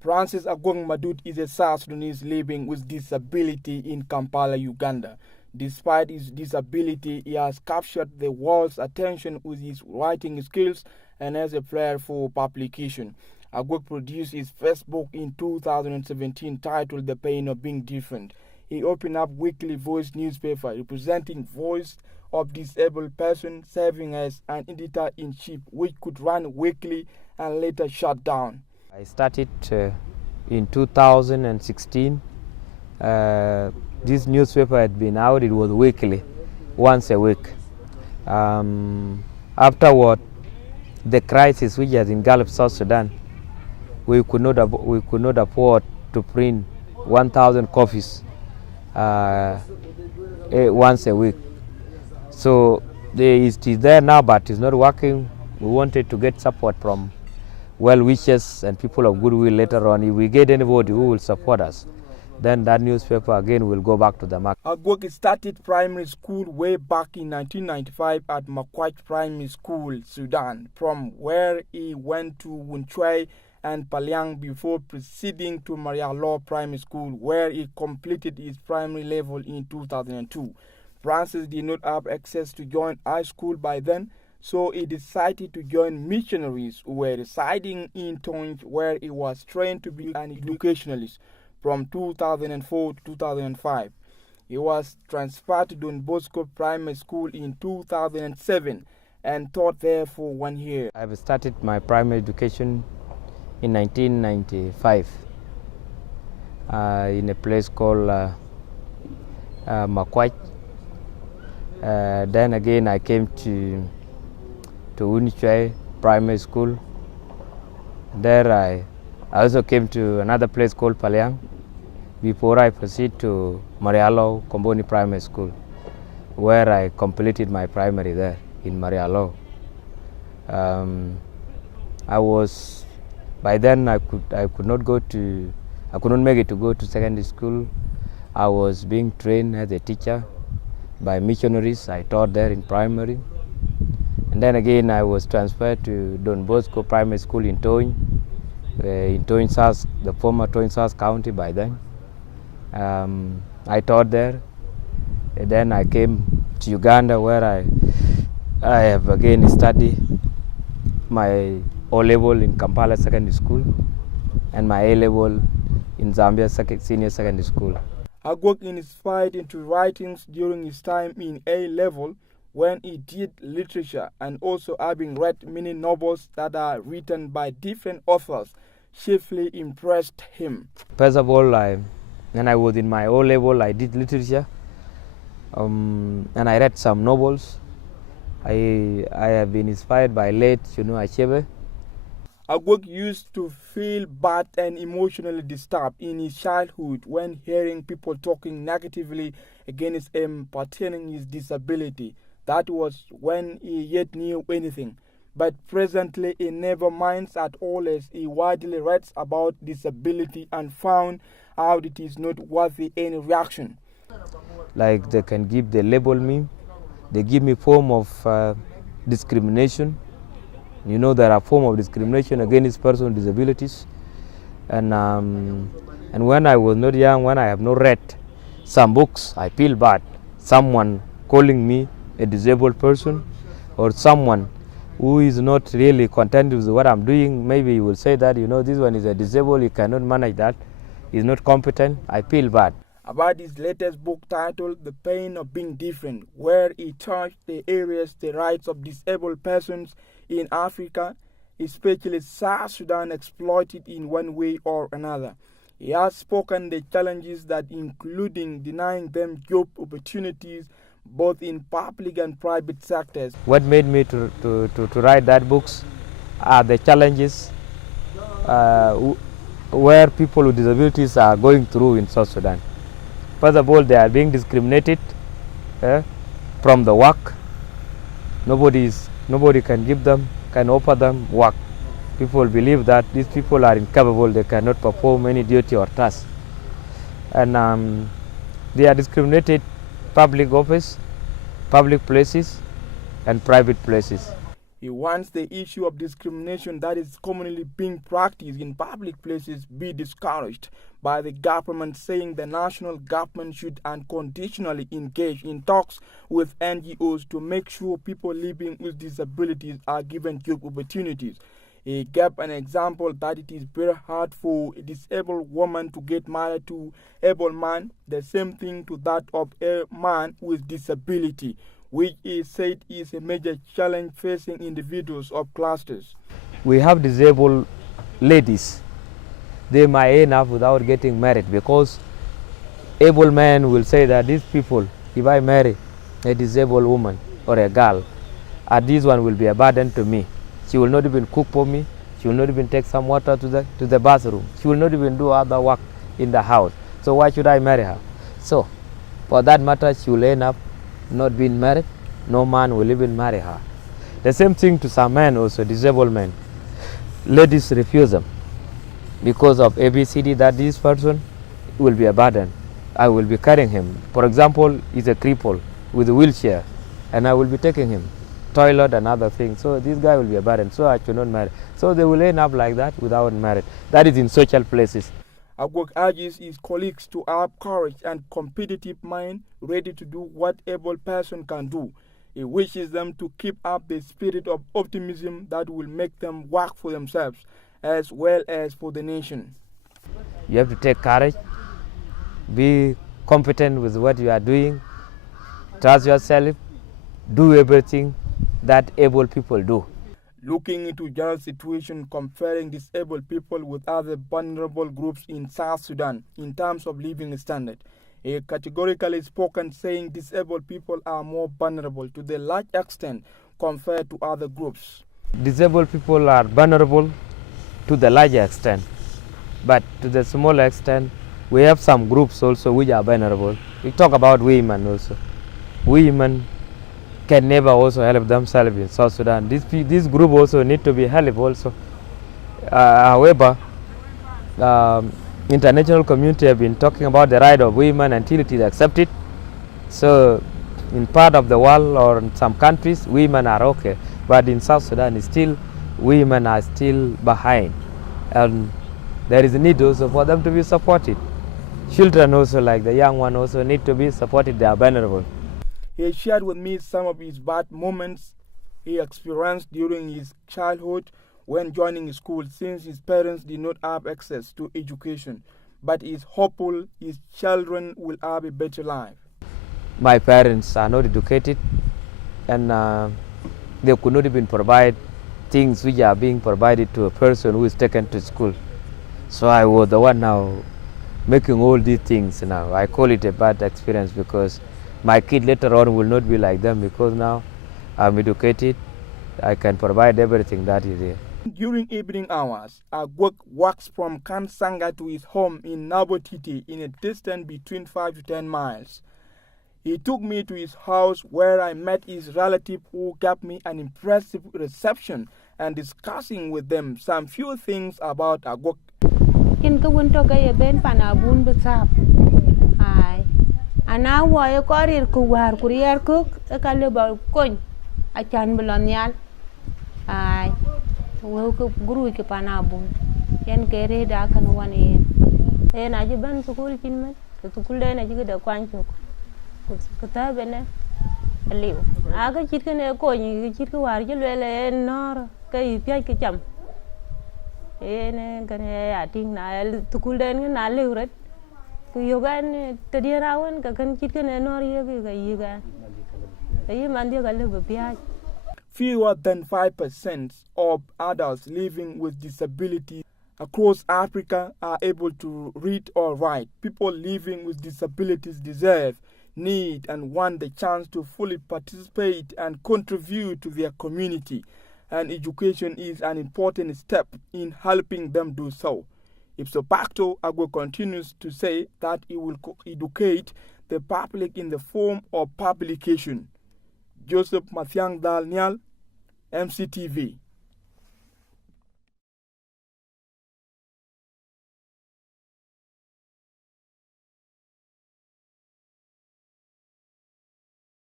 Francis Aguek is a South Sudanese living with disability in Kampala, Uganda. Despite his disability, he has captured the world's attention with his writing skills and as a flair for publication. Aguek produced his first book in 2017 titled The Pain of Being Different. He opened up weekly voice newspaper representing voice of disabled person, serving as an editor-in-chief which could run weekly and later shut down. I started in 2016. This newspaper had been out, it was weekly, once a week. Afterward, the crisis which has engulfed South Sudan, we could not afford to print 1,000 copies once a week. So it is there now, but it's not working. We wanted to get support from well-wishers and people of goodwill later on. If we get anybody who will support us, then that newspaper again will go back to the market. Aguek started primary school way back in 1995 at Makwach Primary School, Sudan, from where he went to Wunchwe and Paliang before proceeding to Marialo Primary School, where he completed his primary level in 2002. Francis did not have access to join high school by then, so he decided to join missionaries who were residing in Tonj, where he was trained to be an educationalist from 2004 to 2005. He was transferred to Don Bosco Primary School in 2007 and taught there for 1 year. I started my primary education in 1995 in a place called Makwach. Then again I came to Wunchwe Primary School. There I also came to another place called Paliang before I proceed to Marialo Komboni Primary School, where I completed my primary there in Marialo. By then I could not make it to go to secondary school. I was being trained as a teacher by missionaries. I taught there in primary. And then again I was transferred to Don Bosco Primary School in Tonj, South, the former Tonj South County by then. I taught there. And then I came to Uganda, where I have again studied my O-level in Kampala Secondary School and my A-level in Zambia Senior Secondary School. Aguek inspired into writings during his time in A-level when he did literature, and also having read many novels that are written by different authors chiefly impressed him. First of all, when I was in my O-level, I did literature and I read some novels. I have been inspired by late Achebe. Aguek used to feel bad and emotionally disturbed in his childhood when hearing people talking negatively against him pertaining his disability. That was when he yet knew anything. But presently he never minds at all, as he widely reads about disability and found out it is not worthy any reaction. Like they label me, they give me form of discrimination. You know, there are form of discrimination against persons with disabilities. And when I was not young, when I have not read some books, I feel bad. Someone calling me a disabled person, or someone who is not really content with what I'm doing, maybe you will say that, this one is a disabled, he cannot manage that, he's not competent. I feel bad. About his latest book titled The Pain of Being Different, where he touched the areas the rights of disabled persons in Africa, especially South Sudan, exploited in one way or another. He has spoken the challenges that including denying them job opportunities both in public and private sectors. What made me to write that books are the challenges where people with disabilities are going through in South Sudan. First of all, they are being discriminated from the work. Nobody can offer them work. People believe that these people are incapable, they cannot perform any duty or task. And they are discriminated public office, public places, and private places. He wants the issue of discrimination that is commonly being practiced in public places be discouraged by the government, saying the national government should unconditionally engage in talks with NGOs to make sure people living with disabilities are given job opportunities. He gave an example that it is very hard for a disabled woman to get married to an able man, the same thing to that of a man with disability, which is said is a major challenge facing individuals of clusters. We have disabled ladies. They might end up without getting married because able men will say that these people, if I marry a disabled woman or a girl, this one will be a burden to me. She will not even cook for me. She will not even take some water to the bathroom. She will not even do other work in the house. So why should I marry her? So for that matter, she will end up not being married. No man will even marry her. The same thing to some men also, disabled men. Ladies refuse them because of ABCD, that this person will be a burden. I will be carrying him. For example, he's a cripple with a wheelchair and I will be taking him toilet and other things. So this guy will be a burden, so I should not marry. So they will end up like that without marriage. That is in social places. Aguek urges his colleagues to have courage and competitive mind, ready to do what able person can do. He wishes them to keep up the spirit of optimism that will make them work for themselves as well as for the nation. You have to take courage, be competent with what you are doing, trust yourself, do everything that able people do. Looking into general situation comparing disabled people with other vulnerable groups in South Sudan in terms of living standard, he categorically spoken saying disabled people are more vulnerable to the large extent compared to other groups. Disabled people are vulnerable to the larger extent, but to the smaller extent, we have some groups also which are vulnerable. We talk about women also. Women can never also help themselves in South Sudan. This group also need to be helped also. However, international community have been talking about the right of women until it is accepted. So in part of the world or in some countries, women are okay. But in South Sudan, women are still behind. And there is a need also for them to be supported. Children also, like the young one, also need to be supported. They are vulnerable. He shared with me some of his bad moments he experienced during his childhood when joining school, since his parents did not have access to education. But he is hopeful his children will have a better life. My parents are not educated, and they could not even provide things which are being provided to a person who is taken to school. So I was the one now making all these things now. I call it a bad experience because my kid later on will not be like them, because now I'm educated, I can provide everything that is there. During evening hours, Aguek walks from Kansanga to his home in Nabotiti in a distance between 5 to 10 miles. He took me to his house where I met his relative who gave me an impressive reception and discussing with them some few things about Aguek. Ana waye korir ku war kurier cook e kale ba kon a chan blonial ai wo ko guru ke panabun yen kere da kan wani e na ji ban sukul kin men sukul de na ji da kwancho ko ta bene liu aga chit ke ne ko ni chit ke war ji le nor ke ipya ke cham e ne kan ya ting na sukul de na liu ret Yogan Tadiarawan can chicken and or yoga. Fewer than 5% of adults living with disability across Africa are able to read or write. People living with disabilities deserve, need, and want the chance to fully participate and contribute to their community, and education is an important step in helping them do so. Ipso facto, Aguek continues to say that he will educate the public in the form of publication. Joseph Mathiang Dal Nyal, MCTV.